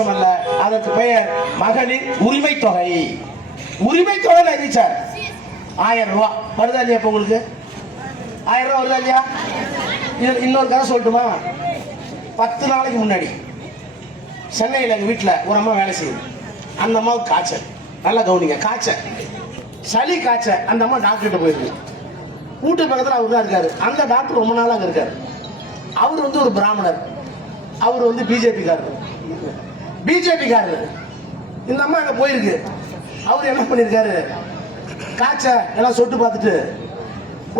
அல்ல, அதற்கு பெயர் மகளிர் உரிமை தொகை. உரிமை தொகை அறிவிச்சார் 1000 ரூபாய் வருதா இல்லையா? இப்ப உங்களுக்கு 1000 ரூபாய் வருதா இல்லையா? இன்னொரு கதை சொல்லட்டுமா? 10 நாளைக்கு முன்னாடி சென்னையில் எங்கள் வீட்டில் ஒரு அம்மா வேலை செய்யுது. அந்த அம்மாவுக்கு காய்ச்சல், நல்லா கவனிங்க, காய்ச்சல், சளி காய்ச்சல். அந்த அம்மா டாக்டர்கிட்ட போயிருக்கு. வீட்டு பக்கத்தில் அவர் தான் இருக்காரு. அந்த டாக்டர் ரொம்ப நாளாக அங்கே இருக்காரு. அவர் வந்து ஒரு பிராமணர், அவர் வந்து பிஜேபிக்காரர். இந்த அம்மா அங்கே போயிருக்கு. அவர் என்ன பண்ணியிருக்காரு, காய்ச்ச எல்லாம் சொட்டு பார்த்துட்டு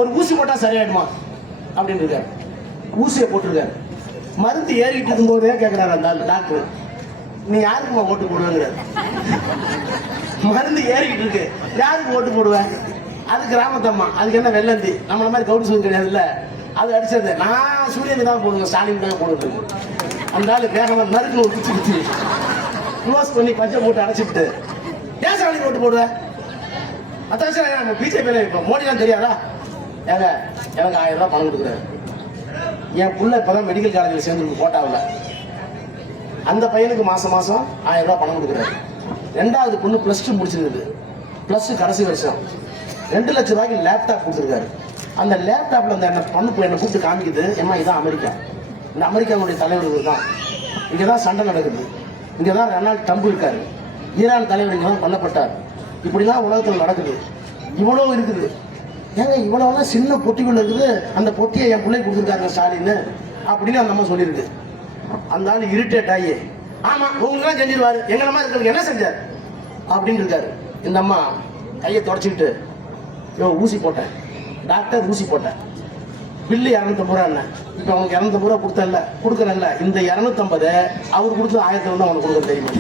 ஒரு ஊசி போட்டால் சரியாயிடுமா அப்படின்னு இருக்காரு. ஊசியை போட்டிருக்காரு. மருந்து ஏறிக்கிட்டு இருக்கும்போதே கேட்குறாரு அந்த டாக்டர், நீ யாருக்குமா ஓட்டு போடுவேங்கிறாரு. மருந்து ஏறிக்கிட்டு இருக்கு, யாருக்கு ஓட்டு போடுவேன்? அது கிராமத்தம்மா, அதுக்கு என்ன வெள்ளந்தி, நம்மள மாதிரி கவுடி சூரியன் கிடையாதுல்ல, அது அடிச்சது. நான் சூரியனுக்கு தான் போடுவேன், ஸ்டாலின் தான் போடுறது. அந்த ஆளு வேகமா நறுக்கு ஒரு குச்சி குச்சி க்ளோஸ் பண்ணி பஞ்சம் போட்டு அடைச்சிட்டு, ஏன் ஸ்டாலின் ஓட்டு போடுவேன்? அத்தாச்சும் நம்ம பிஜேபியில் இப்போ மோடி தான் தெரியாதா? ஏங்க எனக்கு 1000 ரூபாய் பணம் கொடுக்குறாரு. என் புள்ள இப்பதான் மெடிக்கல் காலேஜில் சேர்ந்து போட்டாவில். அந்த பையனுக்கு மாசம் 1000 ரூபாய் பணம் கொடுக்குறாரு. 2வது பொண்ணு +2 முடிச்சிருக்குது. +2 கடைசி வருஷம் 2 லட்சம் ரூபாய்க்கு லேப்டாப் கொடுத்துருக்காரு. அந்த லேப்டாப்ல அந்த பொண்ணு என்னை கூப்பிட்டு காமிக்குது, ஏமா இதான் அமெரிக்கா, இந்த அமெரிக்காவுடைய தலைவர் இவர் தான், இங்கே தான் சண்டை நடக்குது, இங்கே தான் டொனால்ட் ட்ரம்ப் இருக்காரு, ஈரான் தலைவர் இங்கே தான் கொல்லப்பட்டார், இப்படிலாம் உலகத்தில் நடக்குது, இவ்வளோ இருக்குது. ஏங்க இவ்வளோலாம் சின்ன பொட்டிக்குள்ள இருக்குது, அந்த பொட்டியை என் பிள்ளை கொடுத்துருக்காங்க ஸ்டாலின் அப்படின்னு அந்த அம்மா சொல்லியிருக்கு. அந்த ஆள் இரிட்டேட் ஆகி, ஆமா உங்களுக்குலாம் செஞ்சிருவாரு, எங்களமா இருக்கிறதுக்கு என்ன செஞ்சார் அப்படின்னு இருக்காரு. இந்த அம்மா கையை தொடச்சிக்கிட்டு, ஊசி போட்டேன் டாக்டர், ஊசி போட்டேன், பில்லு 250 ரூபா. என்ன இப்போ அவங்களுக்கு 250 ரூபா கொடுத்தல கொடுக்குறேன்ல, இந்த 250 அவர் கொடுத்து 1000 தான் அவனுக்கு கொடுக்குற தெரியுமா?